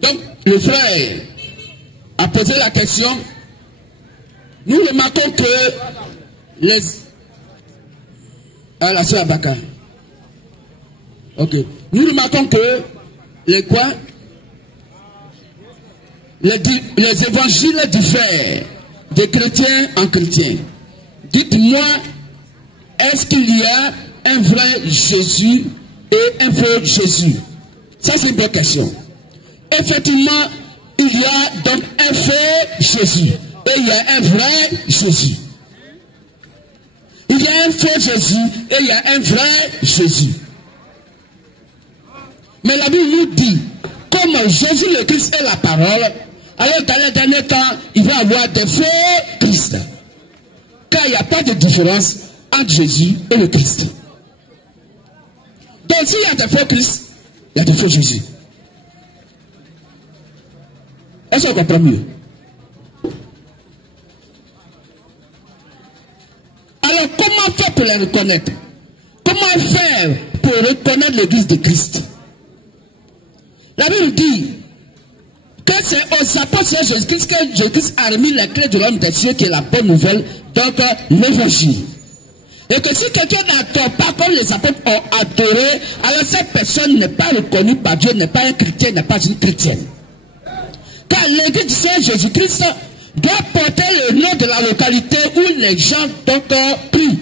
Donc, le frère a posé la question. Nous remarquons que les... Ah, la soeur Abaka. Ok. Nous remarquons que les quoi? Les évangiles diffèrent de chrétien en chrétien. Dites-moi, est-ce qu'il y a un vrai Jésus et un faux Jésus? Ça, c'est une bonne question. Effectivement, il y a donc un faux Jésus et il y a un vrai Jésus. Il y a un faux Jésus et il y a un vrai Jésus. Mais la Bible nous dit, comme Jésus le Christ est la parole, alors dans les derniers temps, il va y avoir des faux Christ. Car il n'y a pas de différence entre Jésus et le Christ. Donc s'il y a des faux Christ, il y a des faux Jésus. Est-ce qu'on comprend mieux? Alors comment faire pour les reconnaître? Comment faire pour reconnaître l'église de Christ? La Bible dit que c'est aux apôtres de Jésus-Christ que Jésus-Christ a remis les clés de l'homme des cieux, qui est la bonne nouvelle, donc l'évangile. Et que si quelqu'un n'adore pas comme les apôtres ont adoré, alors cette personne n'est pas reconnue par Dieu, n'est pas un chrétien, n'est pas une chrétienne. Car l'église du Seigneur Jésus-Christ doit porter le nom de la localité où les gens donc prient.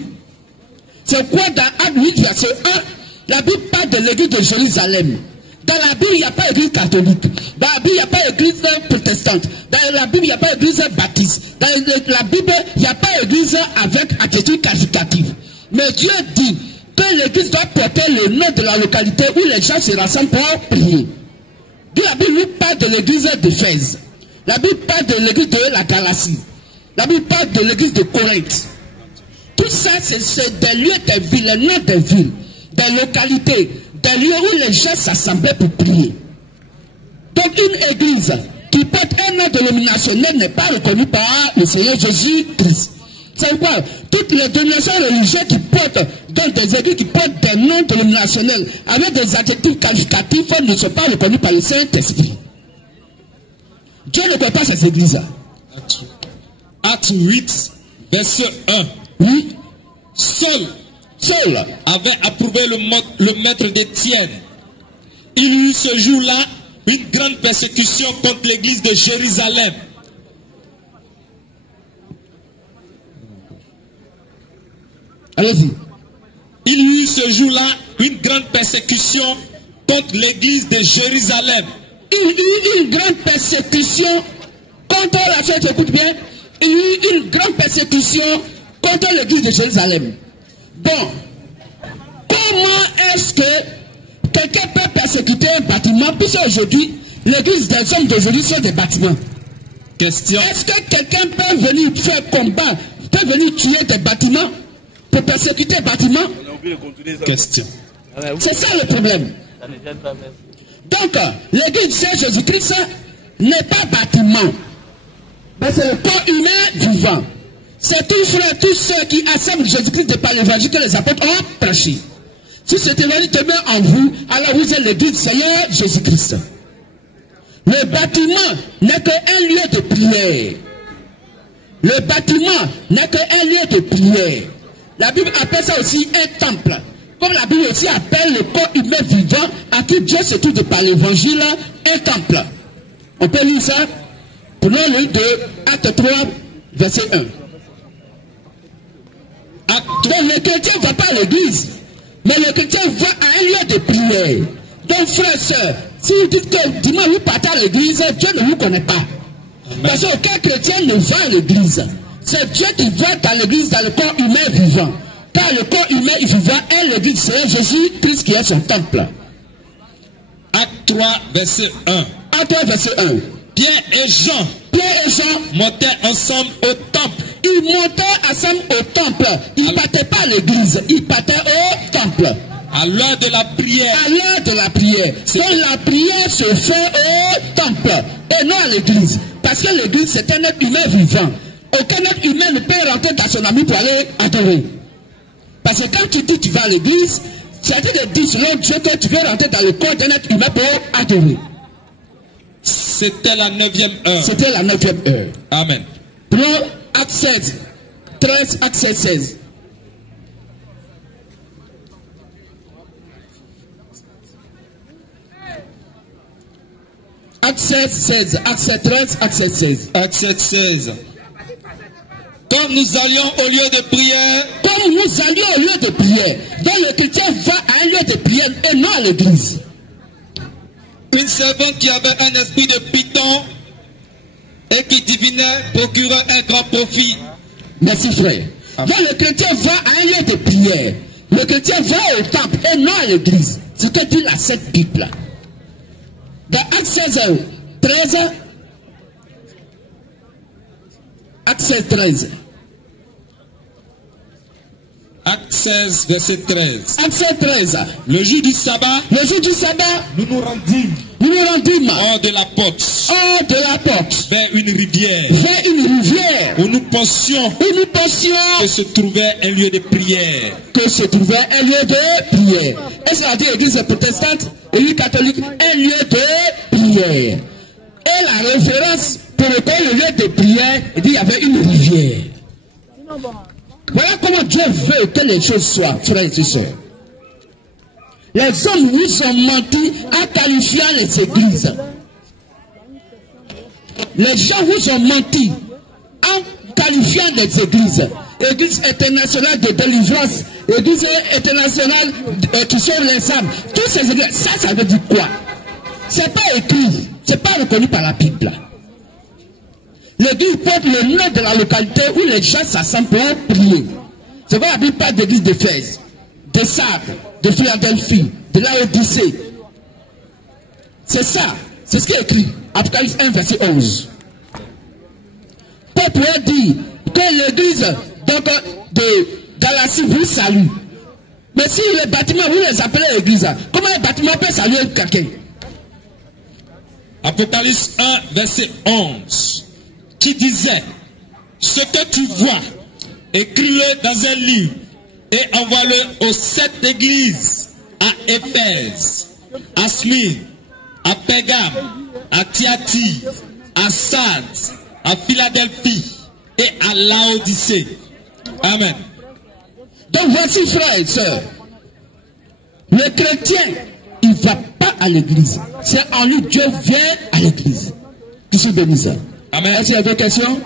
C'est quoi dans Actes 8, verset 1, la Bible parle de l'église de Jérusalem. Dans la Bible, il n'y a pas d'église catholique. Dans la Bible, il n'y a pas d'église protestante. Dans la Bible, il n'y a pas d'église baptiste. Dans la Bible, il n'y a pas d'église avec attitude qualificative. Mais Dieu dit que l'église doit porter le nom de la localité où les gens se rassemblent pour prier. La Bible nous parle de l'église d'Éphèse. La Bible parle de l'église de la Galatie. La Bible parle de l'église de Corinthe. Tout ça, c'est des lieux, des villes, les noms des villes, des localités, des lieux où les gens s'assemblaient pour prier. Donc une église qui porte un nom dénominationnel n'est pas reconnue par le Seigneur Jésus-Christ. C'est quoi? Toutes les dénominations religieuses qui portent, donc des églises qui portent des noms dénominationnels avec des adjectifs qualificatifs ne sont pas reconnues par le Saint-Esprit. Dieu ne connaît pas ces églises-là. Acte 8, verset 1. Oui. Saul avait approuvé le maître d'Étienne. Il y eut ce jour-là une grande persécution contre l'église de Jérusalem. Allez-y. Il y eut ce jour-là une grande persécution contre l'église de Jérusalem. Il y eut une grande persécution contre la church, écoute bien. Il y eut une grande persécution contre l'église de Jérusalem. Bon, comment est-ce que quelqu'un peut persécuter un bâtiment, puisque aujourd'hui, l'église des hommes d'aujourd'hui sont des bâtiments? Question. Est-ce que quelqu'un peut venir faire combat, peut venir tuer des bâtiments pour persécuter un bâtiment? Question. C'est ça le problème. Donc, l'église du Seigneur Jésus-Christ n'est pas bâtiment, mais c'est le corps humain vivant. C'est tous frères, tous ceux qui assemblent Jésus-Christ de par l'évangile que les apôtres ont prêché. Si cet évangile demeure en vous, alors vous êtes l'église du Seigneur Jésus-Christ. Le bâtiment n'est qu'un lieu de prière. Le bâtiment n'est qu'un lieu de prière. La Bible appelle ça aussi un temple. Comme la Bible aussi appelle le corps humain vivant à qui Dieu se trouve de par l'évangile un temple. On peut lire ça. Prenons le de Acte 3, verset 1. Donc le chrétien ne va pas à l'église, mais le chrétien va à un lieu de prière. Donc frères et sœurs, si vous dites que dimanche vous partez à l'église, Dieu ne vous connaît pas. Amen. Parce qu'aucun chrétien ne va à l'église. C'est Dieu qui va dans l'église, dans le corps humain vivant. Car le corps humain vivant est l'église du Seigneur Jésus-Christ qui est son temple. Acte 3, verset 1. Acte 3, verset 1. Pierre et Jean montaient ensemble au temple. Ils montaient ensemble au temple. Ils ne partaient pas à l'église, ils partaient au temple. À l'heure de la prière. À l'heure de la prière. Donc la prière se fait au temple et non à l'église. Parce que l'église c'est un être humain vivant. Aucun être humain ne peut rentrer dans son ami pour aller adorer. Parce que quand tu dis tu vas à l'église, C'est-à-dire de dire selon Dieu que tu veux rentrer dans le corps d'un être humain pour adorer. C'était la 9e heure. C'était la 9e heure. Amen. Prenons Acte 16, 13, Acte 16, 16. Acte 16, 16. Acte 7, 13, Acte 7, 16. Acte 7, 16. Quand nous allions au lieu de prière, Comme nous allions au lieu de prière, donc le chrétien va à un lieu de prière et non à l'église. une servante qui avait un esprit de python et qui divinait procurait un grand profit. Merci frère. Donc le chrétien va à un lieu de prière. Le chrétien va au temple et non à l'église. C'est ce que dit la Sainte Bible. Dans Acte 16, 13, Acte 16, 13. Acte 16, verset 13. Acte 16, 13. Le jour du sabbat, Le jour du sabbat, nous nous rendîmes nous nous rendîmes hors de la porte hors de la porte vers une rivière vers une rivière où nous pensions où nous pensions que se trouvait un lieu de prière. que se trouvait un lieu de prière. Est-ce qu'on a dit église protestante, église catholique, un lieu de prière? Et la référence pour le lieu de prière, il dit qu'il y avait une rivière. Voilà comment Dieu veut que les choses soient, frères et sœurs. Les hommes vous ont menti en qualifiant les églises. Les gens vous ont menti en qualifiant les églises. Église internationale de délivrance, église internationale qui sauve les âmes. Toutes ces églises, ça veut dire quoi? C'est pas écrit, c'est pas reconnu par la Bible. L'église porte le nom de la localité où les gens s'assemblent pour prier. C'est quoi la Bible parle d'église d'Éphèse, de Sardes, de Philadelphie, de Laodicée. C'est ça, c'est ce qui est écrit. Apocalypse 1, verset 11. Paul pourrait dire que l'église de Galatie vous salue. Mais si les bâtiments, vous les appelez l'église, comment les bâtiments peuvent saluer quelqu'un? Apocalypse 1, verset 11, qui disait, ce que tu vois, écris-le dans un livre et envoie-le aux 7 églises, à Éphèse, à Smyrne, à Pérgame, à Thyatire, à Sardes, à Philadelphie et à Laodicée. Amen. Donc voici, frères et sœurs, le chrétien, il ne va pas à l'église. C'est en lui, Dieu vient à l'église. Qui se bénisse. Amen. Est-ce qu'il y a des questions?